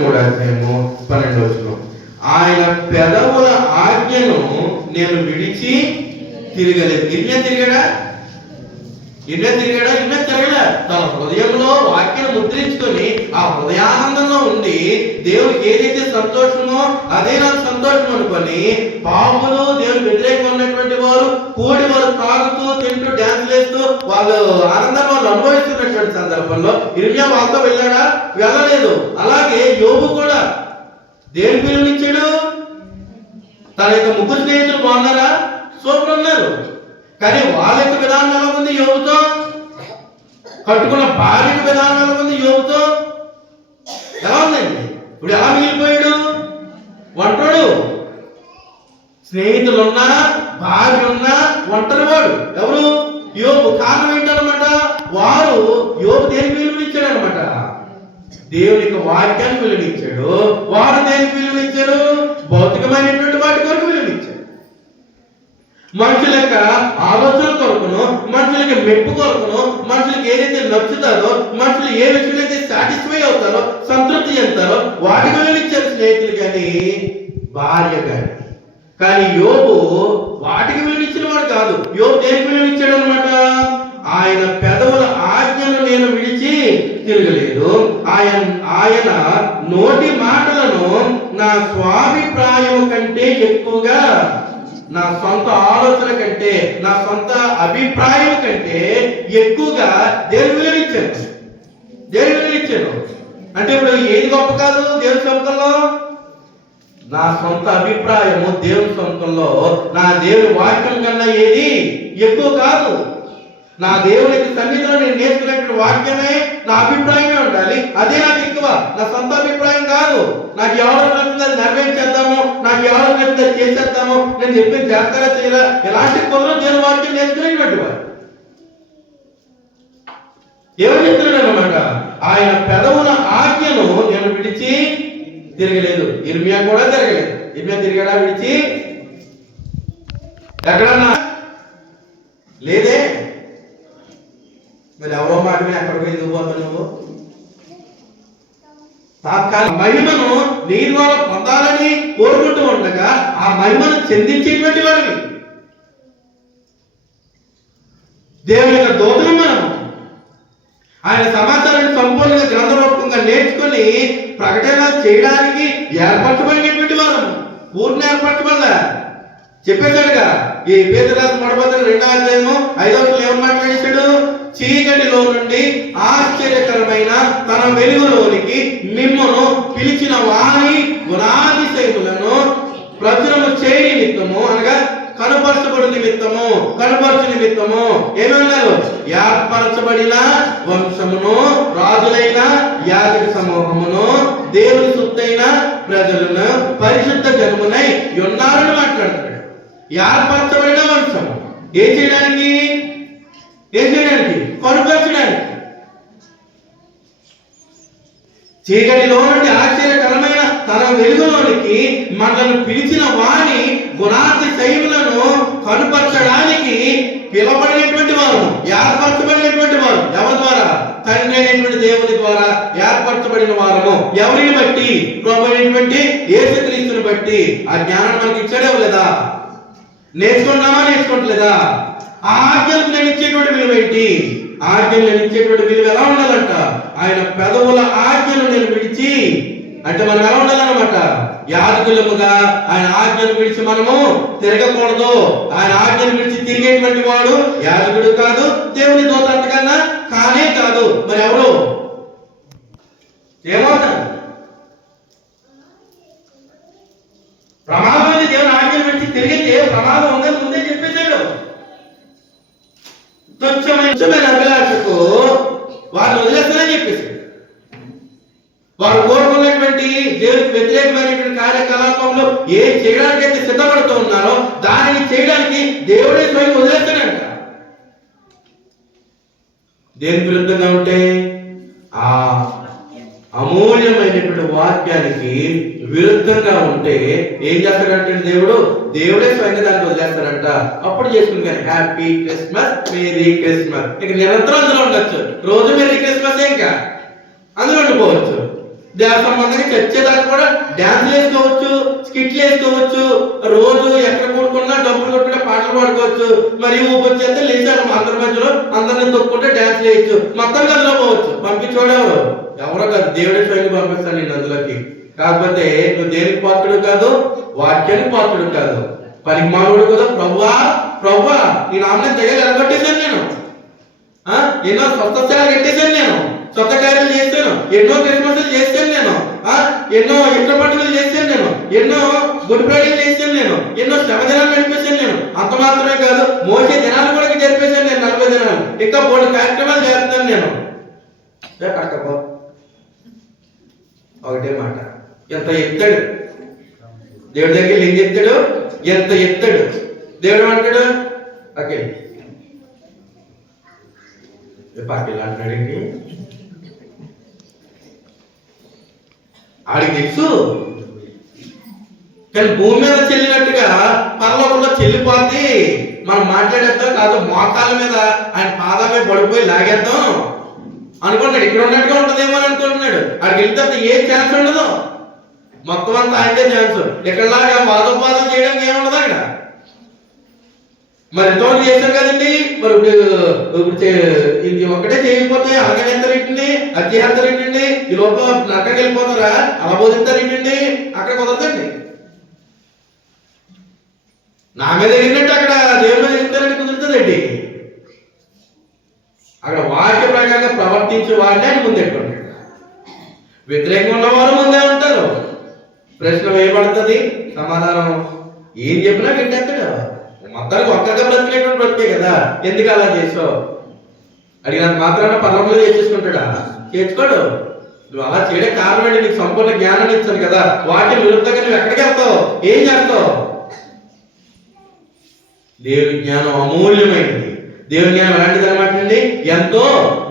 33 ఆయన పెదవుల ఆజ్ఞను నేను విడిచి తిరగలేదు. ఇర్మియా తిరగడా? తిరగలే. తన హృదయంలో వాక్యం ముద్రించుకొని ఆ హృదయానందంలో ఉండి దేవుడికి ఏదైతే సంతోషమో అదే నాకు సంతోషం అనుకొని, పాపులు దేవుని వ్యతిరేకంగా ఉన్నటువంటి వారు కూడి వారు తాగుతూ తింటూ డ్యాన్స్ వేస్తూ వాళ్ళు ఆనందంలో అనుభవిస్తున్నటువంటి సందర్భంలో ఇర్మియా వాళ్ళతో వెళ్ళాడా? వెళ్ళలేదు. అలాగే యోబు కూడా దేవుని పిలువనిచ్చాడు. తన యొక్క ముగ్గురు స్నేహితులు బాగున్నారా? సూపర్ ఉన్నారు. కానీ వాళ్ళ యొక్క విధానం ఎలా ఉంది? యోబుతో కట్టుకున్న భార్య విధానం ఎలా ఉంది? యోబుతో ఎలా ఉందండి? ఇప్పుడు ఎలా మిగిలిపోయాడు? ఒంటడు. స్నేహితులున్నా, భార్య ఉన్నా ఒంటరి వాడు. ఎవరు? యోబు. కారణం ఏంటన్నమాట? వారు యోబు దేనికి విలువనిచ్చాడు అనమాట? దేవుని యొక్క వాక్యాన్ని విలువనిచ్చాడు. వారు దేనికి విలువనిచ్చారు? భౌతికమైనటువంటి వాటి కొరకు విలువనిచ్చాడు. మనుషుల యొక్క ఆలోచన కొరకును, మనుషులకి మెప్పు కొరకును, మనుషులకి ఏదైతే నచ్చుతారో, మనుషులు ఏ విషయంలో అయితే సాటిస్ఫై అవుతారో, సంతృప్తి చెందుతారో వాటికి విలువనిచ్చారు స్నేహితులు కానీ భార్య కానీ. కానీ యోబు వాటికి విలువనిచ్చిన వాడు కాదు. యోబు దేనికి విలువనిచ్చాడు అనమాట? ఆయన పెదవుల ఆజ్ఞను నేను విడిచి తిరగలేదు. ఆయన నోటి మాటలను నా స్వాభిప్రాయం కంటే ఎక్కువగా, నా సొంత ఆలోచన కంటే, నా సొంత అభిప్రాయం కంటే ఎక్కువగా దేవుని విలువనిచ్చాను. అంటే ఇప్పుడు ఏది గొప్ప కాదు దేవుని సొంతంలో? నా సొంత అభిప్రాయము దేవుని సొంతంలో నా దేవుని వాక్యం కన్నా ఏది ఎక్కువ కాదు. నా దేవునికి సన్నిధిలో నేను నేర్చుకునేటువంటి వాక్యమే నా అభిప్రాయమే ఉండాలి. అదే నాకు ఎక్కువ. నా సొంత అభిప్రాయం కాదు. నాకు ఎవరు అది నెరవేర్చేద్దాము, నాకు ఎవరు అది చేసేద్దాము, నేను చెప్పి చేస్తారా చేయాలా, ఎలాంటి కొందరు దేవుని వాక్యం నేర్చుకునేటువంటి వారు. ఏమని చెప్తున్నాడు అనమాట? ఆయన పెదవుల ఆజ్ఞను నేను విడిచి తిరగలేదు. ఇర్మియా కూడా తిరగలేదు. ఇర్మియా తిరిగాడా విడిచి? ఎక్కడన్నా లేదే. మరి ఎవరో మాట మీద ఎక్కడికి ఎందుకు పోతావు నువ్వు? తాత్కాలిక మహిమను నీ ద్వారా పొందాలని కోరుకుంటూ ఉండగా ఆ మహిమను చెందించేటువంటి వాడివి. దేవుని యొక్క దూతలు మనం ఆయన సమాచారాన్ని సంపూర్ణంగా గ్రంథరూపంగా నేర్చుకుని ప్రకటన చేయడానికి ఏర్పరచబడినటువంటి వారు. పూర్ణ ఏర్పరచబడలే. చెప్పేశాడుగా ఈ పేతురు రాసిన 2:5 ఏమని మాట్లాడేశాడు? చీకటిలో నుండి ఆశ్చర్యకరమైన తన వెలుగులోనికి మిమ్మును పిలిచిన వారి గుణాతిశయములను ప్రచురము చేయ నిమిత్తము, అనగా కనపరచబడి కనపరచు నిమిత్తము ఏమన్నారు? ఏర్పరచబడిన వంశమును, రాజులైన యాజక సమూహమును, దేవుని సొత్తైన ప్రజలను, పరిశుద్ధ జనమునై ఉన్నారని మాట్లాడుతున్నాడు. ఏర్పరచబడిన వంశము ఏం చేయడానికి? కనుపరచడానికి. చీకటిలో నుండి ఆశ్చర్యకరమైన తన వెలుగులోనికి మనల్ని పిలిచిన వాని గుణాతిశయములను కనుపరచడానికి పిలవబడినటువంటి వారు, ఏర్పరచబడినటువంటి వారు. ఎవరి ద్వారా? తండ్రి అయినటువంటి దేవుని ద్వారా ఏర్పరచబడిన వారము. ఎవరిని బట్టి? ప్రభువు అయినటువంటి యేసుక్రీస్తుని బట్టి. ఆ జ్ఞానం మనకి ఇచ్చాడే లేదా? నేర్చుకుంటామా? నేర్చుకోవట్లేదా? ఆ ఆజ్ఞలకు నేను ఇచ్చేటువంటి విలువ ఏంటి? ఆజ్ఞలు నేను ఇచ్చేటువంటి విలువ ఎలా ఉండాలంట? ఆయన పెదవుల ఆజ్ఞను నేను విడిచి, అంటే మనం ఎలా ఉండాలన్నమాట? యాజకులముగా ఆయన ఆజ్ఞను విడిచి మనము తిరగకూడదు. ఆయన ఆజ్ఞను విడిచి తిరిగేటువంటి వాడు యాజకుడు కాదు, దేవుని దూత అంతకన్నా కానే కాదు. మరి ఎవరు? ఏమవుతారు? ప్రమాదం ఉంది. దేవుని ఆజ్ఞను విడిచి తిరిగితే ప్రమాదం ఉందని ముందే చెప్పేశాడు. తుచ్చమైన అభిలాషకు వారిని వదిలేస్తానని చెప్పేసి, వారు కోరుకున్నటువంటి దేవునికి వ్యతిరేకమైనటువంటి కార్యకలాపంలో ఏం చేయడానికి అయితే సిద్ధపడుతూ ఉన్నారో దానిని చేయడానికి దేవుడే స్వయం వదిలేస్తాడంట. దేని విరుద్ధంగా ఉంటే ఆ అమూల్యమైనటువంటి వాక్యానికి విరుద్ధంగా ఉంటే ఏం చేస్తాడంటే దేవుడే స్వయంగా దాన్ని వదిలేస్తాడంట. అప్పుడు చేసుకుని కానీ హ్యాపీ క్రిస్మస్, మేరీ క్రిస్మస్, ఇక నిరంతరం అందులో ఉండొచ్చు. రోజు మేరీ క్రిస్మస్ ఇంకా అందులో ఉండిపోవచ్చు. దేవ సంబంధంగా చచ్చేదాకా కూడా డాన్స్ వేసుకోవచ్చు, స్కిట్లు వేసుకోవచ్చు, రోజు ఎక్కడ కూడుకున్నా డబ్బులు కొట్టుకుంటే పాటలు పాడుకోవచ్చు, మరియు ఊపొచ్చేస్తే లేచారు అందరి మధ్యలో అందరిని తొక్కుంటే డాన్స్ చేయొచ్చు, మొత్తం గదిలో పోవచ్చు. పంపించోడు ఎవరో కాదు, దేవుడే స్వయంగా పంపిస్తాను నేను అందులోకి. కాకపోతే నువ్వు దేనికి పాత్రుడు కాదు, వాక్యానికి పాత్రుడు కాదు, పరిమాణుడు కదా. ప్రభువా ప్రభువా నీ నామని తెగలు ఎలగొట్టేశాను నేను, ఎన్నో స్వస్థశాలు కట్టేశాను నేను, స్వస్థ కార్యాలు చేశాను, ఎన్నో క్రిస్మస్లు చేశాను నేను, ఎన్నో ఇష్ట పండుగలు చేశాను నేను, ఎన్నో గుడి ప్రయాణాలు చేశాను నేను, ఎన్నో శ్రమ దినాలు నడిపేశాను నేను. అంత మాత్రమే కాదు, మోసే దినాలు కూడా జరిపేశాను నేను, 40 దినాలు. ఇంకా 3 కార్యక్రమాలు చేస్తున్నాను నేను. ఒకటే మాట, ఎంత ఎత్తాడు దేవుడి దగ్గర, ఏం చెప్తాడు, ఎంత ఎత్తాడు దేవుడు అంటాడు. ఓకే పార్టీలు అంటున్నాడేంటి, ఆడికి తెలుసు. కానీ భూమి మీద చెల్లినట్టుగా పరలోకంలో చెల్లిపోద్ది. మనం మాట్లాడేద్దాం కాదు, మోకాళ్ళ మీద ఆయన పాదాల మీద పడిపోయి లాగేద్దాం అనుకుంటున్నాడు. ఇక్కడ ఉన్నట్టుగా ఉంటుందేమో అని అనుకుంటున్నాడు. ఆడికి వెళ్తే ఏ ఛాన్స్ ఉండదు, మొత్తం అంతా ఆయనదే ఛాన్స్. ఇక్కడలాగా వాదోపాదం చేయడానికి ఏముండదు అక్కడ. మరి ఎంతవరకు చేశారు కదండి. మరి ఇప్పుడు ఇది ఒక్కటే చేయకపోతే అలాగే ఎంతరేంటండి, అది ఎంతరేంటండి, ఈ లోపల నక్కడికి వెళ్ళిపోతారా, అలా బోధిస్తారేంటండి, అక్కడ కుదరదండి. నా మీద ఎగిరినట్టు అక్కడ దేవుడి మీద ఎగురుతారంటే కుదురుతుందండి. అక్కడ వాక్య ప్రకారంగా ప్రవర్తించే వాడిని ఆయన ముందెట్టుకుంటాడు. వ్యతిరేకంగా ఉన్నవారు ముందే ఉంటారు. ప్రశ్న వేయబడుతుంది, సమాధానం ఏం చెప్పినా పెట్టేస్తాడు. మొత్తానికి ఒక్కరిగా బ్రతికేటువంటి బ్రతికే కదా, ఎందుకు అలా చేసావు అడిగినంత మాత్రాన పర్వంలో చేర్చేసుకుంటాడా, చేర్చుకోడు. నువ్వు అలా చేయడం కారణం ఏంటి, నీకు సంపూర్ణ జ్ఞానాన్ని ఇచ్చాను కదా, వాటి విరుద్ధంగా నువ్వు ఎక్కడికి వెళ్తావు, ఏం చేస్తావు. దేవుని జ్ఞానం అమూల్యమైనది. దేవుని జ్ఞానం ఎలాంటిది అనమాట అండి, ఎంతో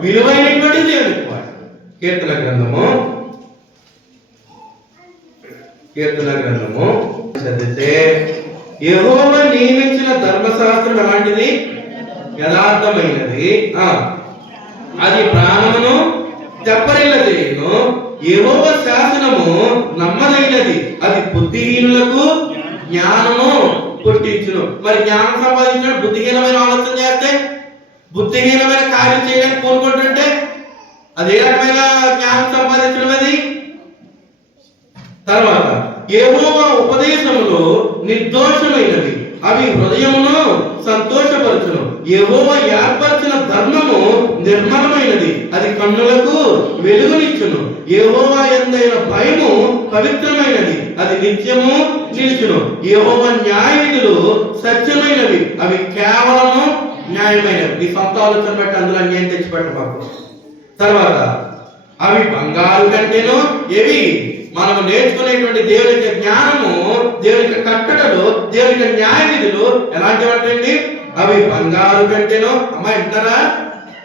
విలువైనటువంటి దేవునికి మాట. కీర్తన గ్రంథము చదివితే, యెహోవా నియమించిన ధర్మశాస్త్రం ఎలాంటిది, యథార్థమైనది, అది ప్రాణమును తెప్పరిల్లజేయును. యెహోవా శాసనము నమ్మదగినది, అది బుద్ధిహీనులకు జ్ఞానము పుట్టించును. మరి జ్ఞానం సంపాదించిన బుద్ధిహీనమైన ఆలోచన చేస్తే, బుద్ధిహీనమైన కార్యం చేయడానికి కోరుకుంటుంటే అది ఏ రకమైన జ్ఞానం సంపాదించడం అది. తర్వాత యెహోవా ఉపదేశములు నిర్దోషమైనవి, అవి హృదయమును సంతోషపరచును. యెహోవా ఏర్పరిచిన ధర్మము నిర్మలమైనది, అది కన్నులకు వెలుగునిచ్చును. యెహోవా యందైన భయము పవిత్రమైనది, అది నిత్యము నిలుచును. యెహోవా న్యాయ విధులు సత్యమైనవి, అవి కేవలము న్యాయమైనవి. నీ సొంత ఆలోచన బట్టి అందులో అన్యాయం తెచ్చిపెట్టబాకు. తర్వాత అవి బంగారు కంటేను, ఏవి మనము నేర్చుకునేటువంటి దేవుని యొక్క జ్ఞానము, దేవుని యొక్క కట్టడలు, దేవుని యొక్క న్యాయ విధులు ఎలాంటివంటండి, అవి బంగారు కంటేను. అమ్మాయి అంటారా,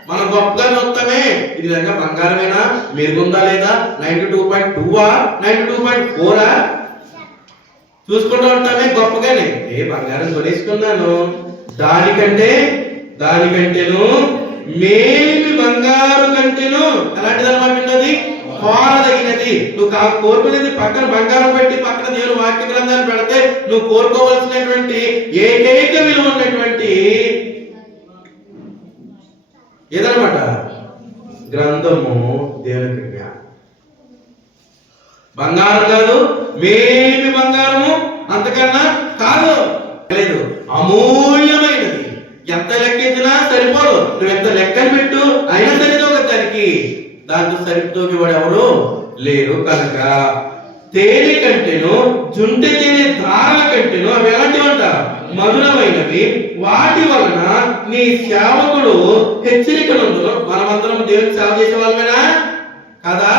మనం గొప్పగా చూస్తామే, ఇది నిజంగా బంగారమేనా, మెరుగుందా లేదా, 92.2 92.4 చూసుకుంటూ ఉంటామే గొప్పగానే. బంగారం కొనేసుకున్నాను, దానికంటేను మేమి బంగారు కంటేను ఎలాంటిది అనమాట, అది కోరదగినది. నువ్వు కోరుకునేది పక్కన బంగారం పెట్టి పక్కన దేవుని వాక్య గ్రంథాన్ని పెడితే నువ్వు కోరుకోవాల్సినటువంటి ఏకైక విలువ ఉన్నటువంటి ఏదనమాట గ్రంథము దేవుని జ్ఞానం. బంగారం కాదు, మేమి బంగారము అంతకన్నా కాదు, లేదు, అమూల్యమైనది. ఎంత లెక్కించినా సరిపోదు, నువ్వు ఎంత లెక్కలు పెట్టు అయినా సరిపోదు దానికి, దాంతో సరిపోయి వాడు ఎవరు లేరు. కనుక తేనె కంటేను జుంటె తేనె ధారల కంటేను అవి ఎలాంటివంట, మధురమైనవి, వాటి వలన నీ సేవకుడు హెచ్చరికనందును. మనమందరం దేవుని సేవ చేసే వాళ్ళమేనా కదా,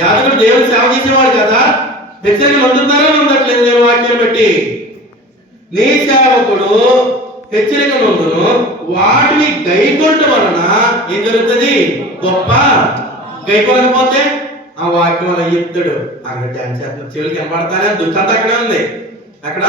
యాదవుడు దేవుని సేవ చేసేవాడు కదా, హెచ్చరికలు అందుతారో ఉండట్లేదు నేను వాక్యం బట్టి. నీ సేవకుడు హెచ్చరికనందును, వాటిని గైకొంట వలన ఏం జరుగుతుంది, గొప్ప. గైకొనకపోతే ఆ వాక్యం అలా చెప్తాడు, అక్కడ డ్యాన్స్ చేస్తున్న చెవులు కనపడతానే, దుష్టి అంతా అక్కడే ఉంది. అక్కడ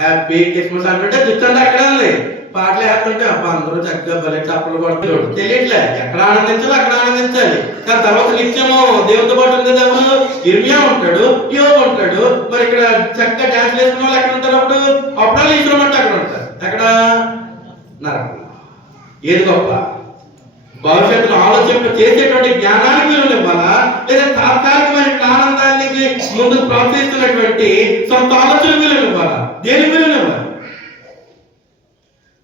హ్యాపీ క్రిస్మస్ అంటే దుష్టి అంతా అక్కడే ఉంది. పాటలు వేస్తుంటే అబ్బా అందరూ చక్కగా భలే చప్పలు కొడుతున్నాడు. తెలియట్లే ఎక్కడ ఆనందించాలి అక్కడ ఆనందించాలి. కానీ తర్వాత నిత్యము దేవుడితో పాటు ఉంది ఎవరు? ఇర్మియా ఉంటాడు, యోబు ఉంటాడు. మరి ఇక్కడ చక్కగా డాన్స్ వేసుకున్న వాళ్ళు ఎక్కడ ఉంటారు? అప్పుడు ఇన్స్ట్రుమెంట్ అక్కడ ఉంటారు. ఎక్కడ? నరకం. ఏది గొప్ప? భవిష్యత్తులో ఆలోచన చేసేటువంటి జ్ఞానానికి విలువ ఇవ్వాలా, లేదా తాత్కాలికమైన ఆనందానికి ముందుకు ప్రోత్సహిస్తున్నటువంటి సొంత ఆలోచన విలువ ఇవ్వాలా? దేని విలువ ఇవ్వాలి?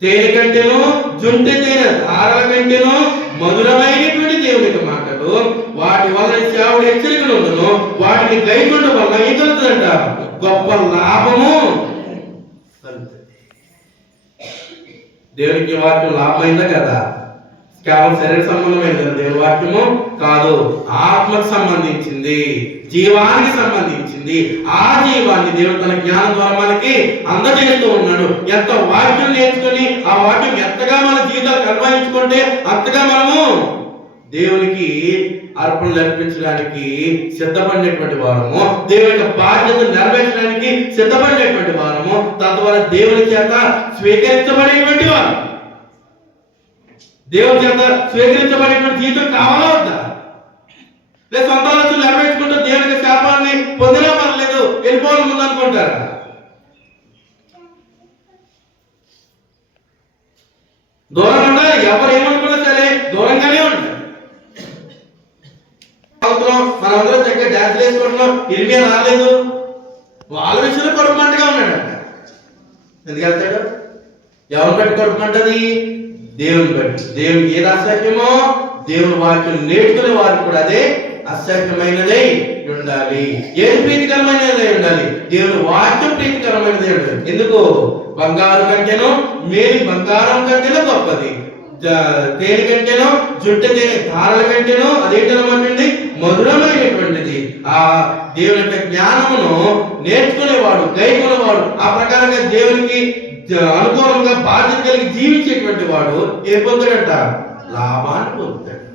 తేనె కంటేను జుంటె తేనె ధారల కంటేను మధురమైనటువంటి దేవునికి మాటలు, వాటి వలన సేవడు హెచ్చరికలు ఉండను, వాటిని గైకొండ వల్ల ఏం కలుగుతుందంట? గొప్ప లాభము. దేవునికి వాక్యం లాభమైందా కదా? కేవలం శరీర సంబంధమైనది దేవుని వాక్యము కాదు, ఆత్మకు సంబంధించింది, జీవానికి సంబంధించింది. ఆ జీవాన్ని దేవుడు తన జ్ఞానం ద్వారా మనకి అందజేస్తూ ఉన్నాడు. ఎంత వాక్యం నేర్చుకుని ఆ వాక్యం ఎంతగా మన జీవితాలకు అన్వయించుకుంటే అంతగా మనము దేవునికి అర్పణలు అర్పించడానికి సిద్ధపడినటువంటి వారము, దేవుని యొక్క బాధ్యతను నెరవేర్చడానికి సిద్ధపడినటువంటి వారము, తద్వారా దేవుని చేత స్వీకరించబడేటువంటి వారు. దేవుని చేత స్వీకరించబడేటువంటి జీవితం కావాలా వద్దా? లేదా సొంత ఆలోచనలు నెరవేర్చుకుంటూ దేవుని శాపాన్ని పొందినా పర్లేదు వెళ్ళిపోవాలి ముందు అనుకుంటారా? దూరంగా ఉండాలి. ఎవరు ఏమనుకున్నా సరే దూరంగానే ఉండాలి. మనందరం చక్కగా డాన్స్ వేసుకుంటున్నాం, ఇరిమియా రాలేదు. వాళ్ళ విషయంలో కొడుకుమంటగా ఉన్నాడంట. ఎందుకు వెళ్తాడు? ఎవరు బట్టి కొడుకుమంటది? దేవుని బట్టి. దేవునికి ఏది అసహ్యమో దేవుని వాక్యం నేర్చుకునే వారికి కూడా అదే అసహ్యమైనదై ఉండాలి. ఏది ప్రీతికరమైనదై ఉండాలి? దేవుని వాక్యం ప్రీతికరమైనదై ఉండాలి. ఎందుకు? బంగారు కంటేనో మేలు బంగారం కంటేనో గొప్పది, తేనె కంటేనో జుట్టు తేనె ధారల కంటేనో అదేంటనమాటండి మధురమైనటువంటిది. ఆ దేవుని యొక్క జ్ఞానమును నేర్చుకునేవాడు, గైకొనేవాడు, ఆ ప్రకారంగా దేవునికి అనుకూలంగా బాధ్యత కలిగి జీవించేటువంటి వాడు ఏ పొందుతాడంట? లాభాన్ని పొందుతాడు.